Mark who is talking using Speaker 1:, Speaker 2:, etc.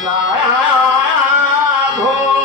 Speaker 1: I la la